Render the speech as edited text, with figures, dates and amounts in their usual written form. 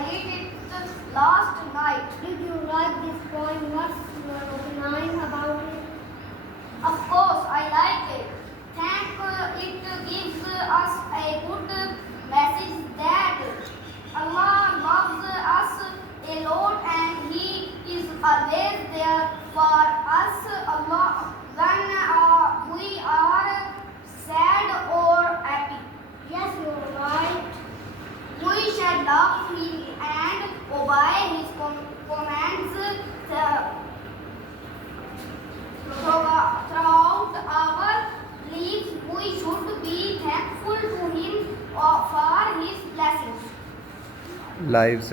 read it last night. Did you like this poem? What's your opinion about it? Of course, I like it. It gives us a good message that Allah loves us a lot and He is always there for us. Allah, when we are sad or happy, Yes, you're right. we should love Him and obey His commands throughout our lives. We should be thankful to Him for His blessings. lives